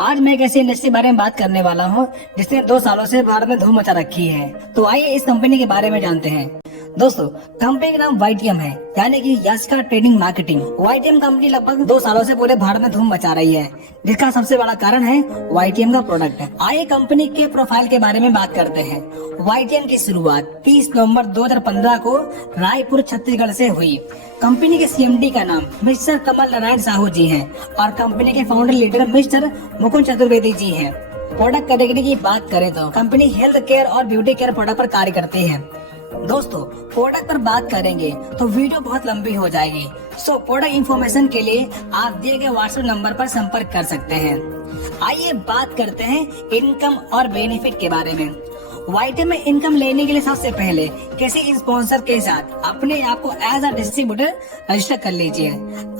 आज मैं एक ऐसी इंडस्ट्री के बारे में बात करने वाला हूँ जिसने 2 सालों से भारत में धूम मचा रखी है। तो आइए इस कंपनी के बारे में जानते हैं। दोस्तों, कंपनी का नाम YTM है, यानी कि यश का ट्रेडिंग मार्केटिंग। YTM कंपनी लगभग 2 सालों से पूरे भारत में धूम मचा रही है, जिसका सबसे बड़ा कारण है YTM का प्रोडक्ट है। आइए कंपनी के प्रोफाइल के बारे में बात करते हैं। YTM की शुरुआत 30 नवंबर 2015 को रायपुर छत्तीसगढ़ से हुई। कंपनी के CMD का नाम मिस्टर कमल नारायण साहू जी हैं और कंपनी के founder leader mister Mukund Chaturvedi ji हैं। प्रोडक्ट कैटेगरी की बात करें तो कंपनी हेल्थ केयर और ब्यूटी केयर प्रोडक्ट पर कार्य करती है। दोस्तों, प्रोडक्ट पर बात करेंगे तो वीडियो बहुत लंबी हो जाएगी। सो प्रोडक्ट इन्फॉर्मेशन के लिए आप दिए गए व्हाट्सएप नंबर पर संपर्क कर सकते हैं। आइए बात करते हैं इनकम और बेनिफिट के बारे में। YTM में इनकम लेने के लिए सबसे पहले किसी स्पॉन्सर के साथ अपने आप को एज अ डिस्ट्रीब्यूटर रजिस्टर कर लीजिए।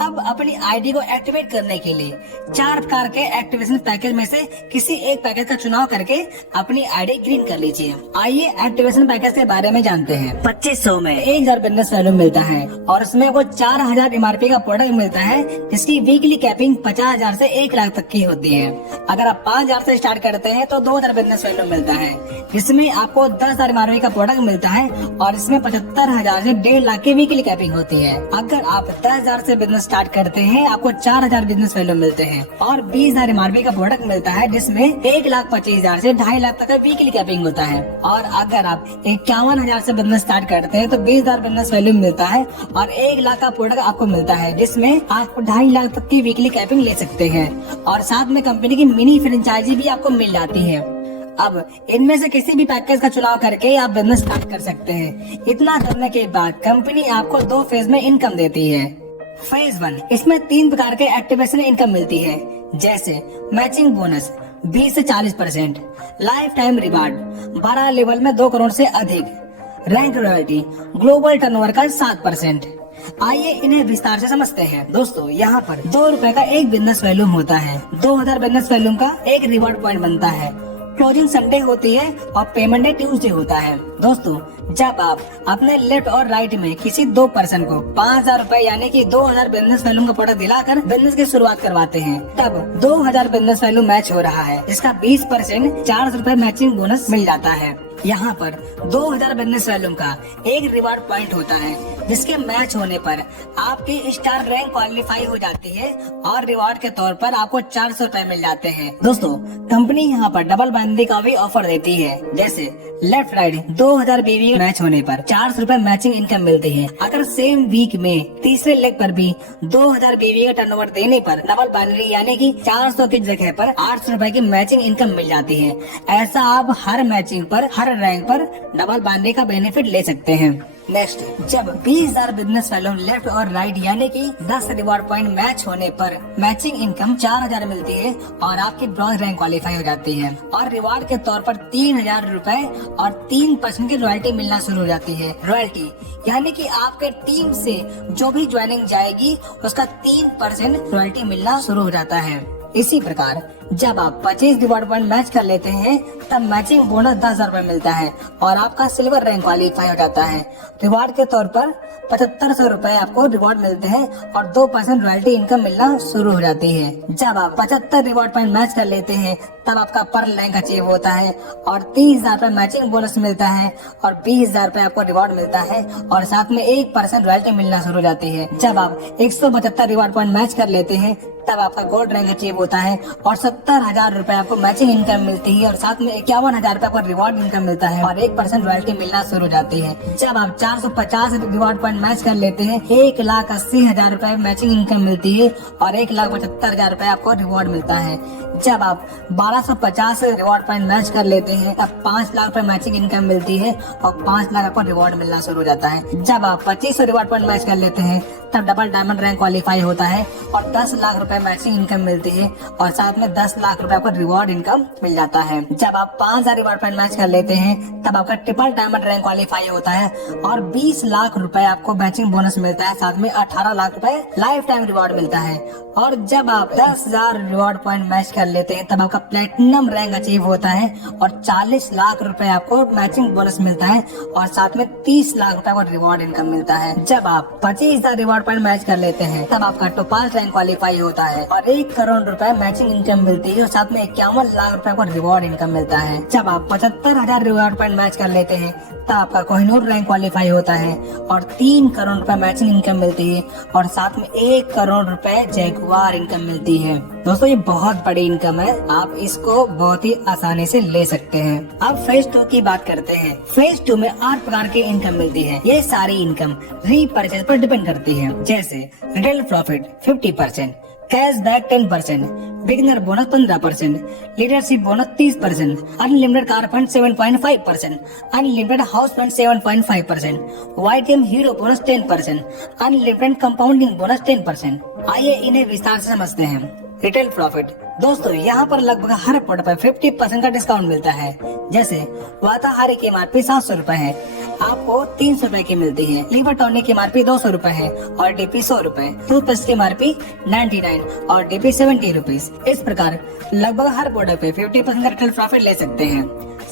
अब अपनी आईडी को एक्टिवेट करने के लिए 4 प्रकार के एक्टिवेशन पैकेज में से किसी एक पैकेज का चुनाव करके अपनी आईडी ग्रीन कर लीजिए। आइए एक्टिवेशन पैकेज के बारे में जानते हैं। 2500 में 1000 बिजनेस वैल्यू मिलता है और उसमें वो 4000 MRP का प्रोडक्ट मिलता है, जिसकी वीकली कैपिंग 50,000 से 1 लाख तक की होती है। अगर आप 5000 से स्टार्ट करते हैं तो 2000 बिजनेस वैल्यू मिलता है, जिसमें आपको 10,000 MRP का प्रोडक्ट मिलता है और इसमें 75,000 से 1.5 लाख की वीकली कैपिंग होती है। अगर आप 10,000 से बिजनेस स्टार्ट करते हैं आपको 4,000 बिजनेस वैल्यू मिलते हैं और 20,000 MRP का प्रोडक्ट मिलता है, जिसमें 1,25,000 से 2.5 लाख तक का वीकली कैपिंग होता है। और अगर आप 51,000 से बिजनेस स्टार्ट करते हैं तो 20,000 बिजनेस वैल्यू मिलता है और 1 लाख का प्रोडक्ट आपको मिलता है, जिसमें आप 2.5 लाख तक की वीकली कैपिंग ले सकते हैं और साथ में कंपनी की मिनी फ्रेंचाइजी भी आपको मिल जाती है। अब इनमें से किसी भी पैकेज का चुनाव करके आप बिजनेस स्टार्ट कर सकते हैं। इतना करने के बाद कंपनी आपको 2 फेज में इनकम देती है। फेज 1, इसमें 3 प्रकार के एक्टिवेशन इनकम मिलती है, जैसे मैचिंग बोनस 20 से 40%, लाइफ टाइम रिवार्ड 12 लेवल में 2 करोड़ से अधिक, रैंक रॉयल्टी ग्लोबल टर्नओवर का 7%। आइए इन्हें विस्तार से समझते हैं। दोस्तों, यहाँ पर 2 रुपए का एक बिजनेस वैल्यूम होता है। 2000 बिजनेस वैल्यूम का एक रिवॉर्ड पॉइंट बनता है। क्लोजिंग संडे होती है और पेमेंट डे ट्यूसडे होता है। दोस्तों, जब आप अपने लेफ्ट और राइट में किसी 2 पर्सन को 5,000 रुपए यानी कि 2000 बिजनेस वैल्यूम का प्रोडक्ट दिलाकर बिजनेस की शुरुआत करवाते हैं, तब 2000 बिजनेस वैल्यू मैच हो रहा है, जिसका 20% 400 रुपए मैचिंग बोनस मिल जाता है। यहाँ पर 2000 बिजनेस वैल्यूम का एक रिवार्ड पॉइंट होता है, जिसके मैच होने पर आपकी स्टार रैंक क्वालिफाई हो जाती है और रिवार्ड के तौर पर आपको 400 रुपए मिल जाते हैं। दोस्तों, कंपनी यहाँ पर डबल बाइंडिंग का भी ऑफर देती है, जैसे लेफ्ट राइट 2000 BV मैच होने पर 400 रुपए मैचिंग इनकम मिलती है। अगर सेम वीक में तीसरे लेग पर भी 2000 BV का टर्नओवर देने पर डबल बाइनरी यानी कि 400 की जगह पर 800 रुपए की मैचिंग इनकम मिल जाती है। ऐसा आप हर मैचिंग पर, हर रैंक पर डबल बाइनरी का बेनिफिट ले सकते हैं। नेक्स्ट, जब 20,000 बिजनेस वैल्यू लेफ्ट और राइट यानी कि 10 रिवॉर्ड पॉइंट मैच होने पर मैचिंग इनकम 4,000 मिलती है और आपकी ब्रॉन्ज रैंक क्वालिफाई हो जाती है और रिवॉर्ड के तौर पर 3,000 रुपए और 3% की रॉयल्टी मिलना शुरू हो जाती है। रॉयल्टी यानी कि आपके टीम से जो भी ज्वाइनिंग जाएगी उसका 3% रॉयल्टी मिलना शुरू हो जाता है। इसी प्रकार जब आप 25 रिवॉर्ड पॉइंट मैच कर लेते हैं तब मैचिंग बोनस 10,000 रुपए मिलता है और आपका सिल्वर रैंक क्वालिफाई हो जाता है। रिवॉर्ड के तौर पर 7500 रुपए आपको रिवॉर्ड मिलते हैं और 2% रॉयल्टी इनकम मिलना शुरू हो जाती है। जब आप 75 रिवॉर्ड पॉइंट मैच कर लेते हैं तब आपका पर रैंक अचीव होता है और 30,000 रुपए मैचिंग बोनस मिलता है और 20,000 रुपए आपको रिवॉर्ड मिलता है और साथ में 1% रॉयल्टी मिलना शुरू हो जाती है। जब आप 172 रिवॉर्ड पॉइंट मैच कर लेते हैं तब आपका गोल्ड रैंक अचीव होता है और 70,000 रुपए आपको मैचिंग इनकम मिलती है और साथ में 51,000 रुपए आपको रिवॉर्ड इनकम मिलता है और 1% रॉयल्टी मिलना शुरू हो जाती है। जब आप 450 रिवॉर्ड पॉइंट मैच कर लेते हैं 1,80,000 रुपए मैचिंग इनकम मिलती है और 1,75,000 रुपए आपको रिवॉर्ड मिलता है। जब आप 1250 रिवॉर्ड पॉइंट मैच कर लेते हैं तब 5 लाख रुपए मैचिंग इनकम मिलती है और 5 लाख आपको रिवॉर्ड मिलना शुरू हो जाता है। जब आप 2500 रिवॉर्ड पॉइंट मैच कर लेते हैं तब डबल डायमंड रैंक क्वालिफाई होता है और 10 लाख रुपए मैचिंग इनकम मिलती है और साथ में 10 लाख रुपए आपको रिवॉर्ड इनकम मिल जाता है। जब आप 5,000 रिवॉर्ड पॉइंट मैच कर लेते हैं तब आपका ट्रिपल डायमंड रैंक क्वालिफाई होता है और 20 लाख रुपए आपको मैचिंग बोनस मिलता है, साथ में 18 लाख रुपए लाइफ टाइम रिवॉर्ड मिलता है। और जब आप 10,000 रिवॉर्ड पॉइंट मैच कर कर लेते हैं तब आपका प्लेटिनम रैंक अचीव होता है और 40 लाख रुपए आपको मैचिंग बोनस मिलता है और साथ में 30 लाख रुपए का रिवॉर्ड इनकम मिलता है। जब आप 25,000 रिवॉर्ड पॉइंट मैच कर लेते हैं तब आपका टोपाज रैंक क्वालिफाई होता है और 1 करोड़ रुपए मैचिंग इनकम मिलती है और साथ में 51 लाख रुपए का रिवॉर्ड इनकम मिलता है। जब आप 75,000 रिवॉर्ड पॉइंट मैच कर लेते हैं तब आपका कोहिनूर रैंक क्वालिफाई होता है और 3 करोड़ रुपए मैचिंग इनकम मिलती है और साथ में 1 करोड़ रुपए जैगुआर इनकम मिलती है। दोस्तों ये बहुत बड़ी इनकम है, आप इसको बहुत ही आसानी से ले सकते हैं। अब फेज 2 की बात करते हैं। फेज 2 में 8 प्रकार की इनकम मिलती है। ये सारी इनकम रीपरचेज पर डिपेंड करती है, जैसे retail profit 50%, cashback 10%, beginner bonus 15%, leadership bonus 30%, unlimited car fund 7.5%, unlimited house fund 7.5%, YTM hero bonus 10%, unlimited compounding bonus 10%। आइए इन्हें विस्तार से समझते हैं। रिटेल प्रॉफिट दोस्तों यहाँ पर लगभग हर प्रोडक्ट पर 50% का डिस्काउंट मिलता है। जैसे वाताहारी की MRP 700 रूपए है, आपको 300 रूपए की मिलती है। लीवर टॉनिक की MRP 200 रूपए है और DP 100 रूपए। टूथपेस्ट की MRP 99 और DP 70 रुपीज। इस प्रकार लगभग हर प्रोडक्ट पे 50% का रिटेल प्रॉफिट ले सकते हैं।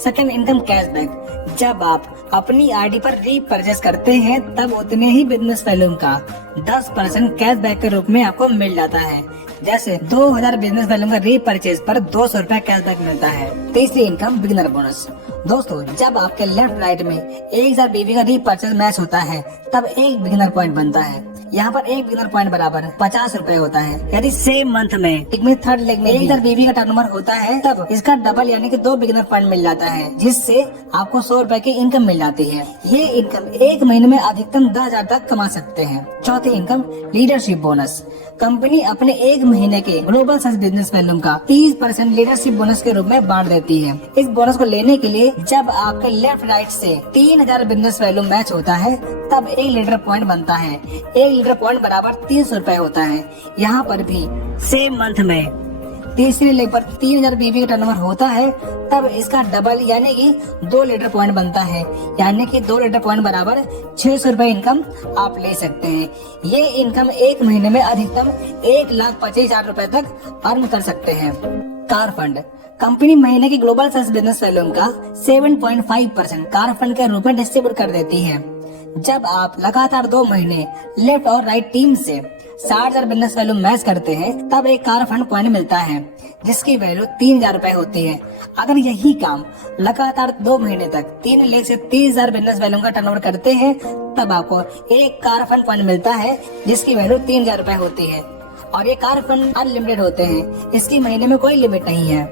सेकंड इनकम कैशबैक, जब आप अपनी आईडी पर रीपरचेस करते हैं तब उतने ही बिजनेस वैल्यूम का 10% कैशबैक के रूप में आपको मिल जाता है। जैसे 2000 बिजनेस वैल्यूम का रीपरचेस पर 200 रूपए कैशबैक मिलता है। तीसरी इनकम बिगिनर बोनस, दोस्तों जब आपके लेफ्ट राइट में 1000 BB का रीपरचेस मैच होता है तब एक बिगिनर पॉइंट बनता है। यहाँ पर एक बिगिनर पॉइंट बराबर 50 रूपए होता है। यदि सेम मंथ में एक में थर्ड लेग में 1000 BB का टर्नओवर होता है तब इसका डबल यानी कि 2 बिगिनर पॉइंट मिल जाता है, जिससे आपको 100 रूपए की इनकम मिल जाती है। ये इनकम एक महीने में अधिकतम 10,000 तक कमा सकते हैं। चौथी इनकम लीडरशिप बोनस, कंपनी अपने एक महीने के ग्लोबल सर्च बिजनेस वैल्यूम का 30% लीडरशिप बोनस के रूप में बांट देती है। इस बोनस को लेने के लिए जब आपके लेफ्ट राइट से 3000 बिजनेस वैल्यूम मैच होता है तब 1 लीडर पॉइंट बनता है। 1 लीडर पॉइंट बराबर 300 रूपए होता है। यहाँ पर भी सेम मंथ में तीसरी लेग पर 3000 BB का टर्नओवर होता है तब इसका डबल यानी कि 2 लीटर पॉइंट बनता है, यानी कि 2 लीटर पॉइंट बराबर 600 रूपए इनकम आप ले सकते हैं। ये इनकम एक महीने में अधिकतम 1,25,000 रूपए तक अर्न कर सकते हैं। कार फंड, कंपनी महीने की ग्लोबल सर्च बिजनेस वैल्यूम का 7.5% कार फंड के रूप में डिस्ट्रीब्यूट कर देती है। जब आप लगातार 2 महीने लेफ्ट और राइट टीम से 60,000 बिजनेस वैल्यू मैच करते हैं तब एक कार फंड पॉइंट मिलता है, जिसकी वैल्यू 3,000 रूपए होती है। अगर यही काम लगातार 2 महीने तक 3 लाख से 30,000 बिजनेस वैल्यू का टर्नओवर करते हैं तब आपको एक कार फंड पॉइंट मिलता है, जिसकी वैल्यू 3,000 रूपए होती है। और ये कार फंड अनलिमिटेड होते हैं, इसकी महीने में कोई लिमिट नहीं है।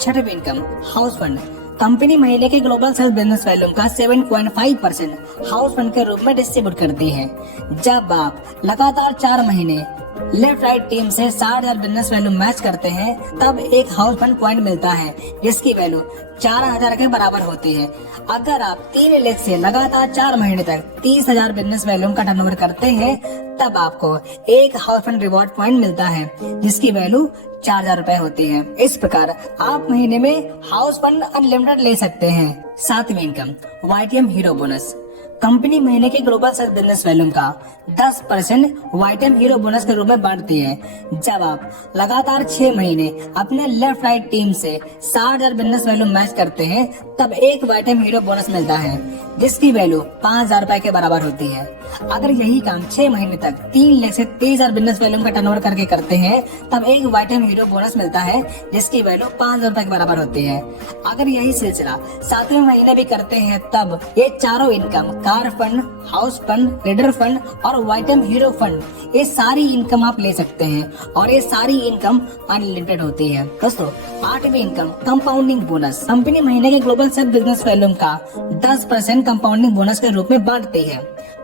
छठवीं इनकम हाउस फंड, कंपनी महीने के ग्लोबल सेल्स बिजनेस वैल्यूम का 7.5% हाउस फंड के रूप में डिस्ट्रीब्यूट करती है। जब आप लगातार 4 महीने लेफ्ट राइट टीम से 60,000 बिजनेस वैल्यू मैच करते हैं तब एक हाउस फंड पॉइंट मिलता है, जिसकी वैल्यू 4,000 के बराबर होती है। अगर आप 3 लेग से लगातार 4 महीने तक 30,000 बिजनेस वैल्यूम का टर्नओवर करते हैं तब आपको एक हाउस फंड रिवॉर्ड पॉइंट मिलता है, जिसकी वैल्यू 4,000 रूपए होती है। इस प्रकार आप महीने में हाउस फंड अनलिमिटेड ले सकते हैं। 7वीं income YTM hero bonus, company महीने के ग्लोबल सर्च बिजनेस वैल्यूम का 10% YTM हीरो बोनस के रूप में बांटती है। जब आप लगातार 6 महीने अपने लेफ्ट राइट टीम से 60,000 बिजनेस वैल्यू मैच करते हैं तब एक YTM हीरो बोनस मिलता है, जिसकी वैल्यू 5,000 रूपए के बराबर होती है। अगर यही काम 6 महीने तक 3 लाख से 30,000 बिजनेस वैल्यूम का टर्नओवर करके करते हैं तब एक YTM हीरो बोनस मिलता है, जिसकी वैल्यू 5,000 रूपए के बराबर होती है। अगर यही सिलसिला 7वें महीने भी करते हैं तब ये चारों income car fund, house fund, leader fund और YTM हीरो फंड, ये सारी इनकम आप ले सकते हैं और ये सारी इनकम अनलिमिटेड होती है। दोस्तों 8वीं इनकम कंपाउंडिंग बोनस, कंपनी महीने के ग्लोबल सेल्स बिजनेस वैल्यूम का 10% कंपाउंडिंग बोनस के रूप में बांटती है।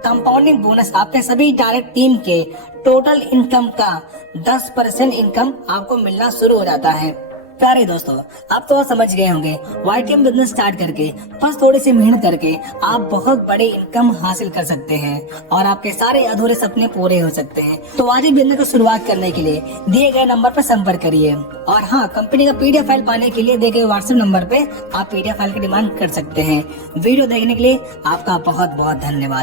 कंपाउंडिंग बोनस आपके सभी डायरेक्ट टीम के टोटल इनकम का 10% इनकम आपको मिलना शुरू हो जाता है। प्यारे दोस्तों, आप तो समझ गए होंगे YTM बिजनेस स्टार्ट करके बस थोड़ी सी मेहनत करके आप बहुत बड़ी इनकम हासिल कर सकते हैं और आपके सारे अधूरे सपने पूरे हो सकते हैं। तो आज ही बिजनेस को शुरुआत करने के लिए दिए गए नंबर पर संपर्क करिए और हाँ, कंपनी का PDF फाइल पाने के लिए दिए गए WhatsApp नंबर पे आप PDF फाइल की डिमांड कर सकते हैं। वीडियो देखने के लिए आपका बहुत बहुत धन्यवाद।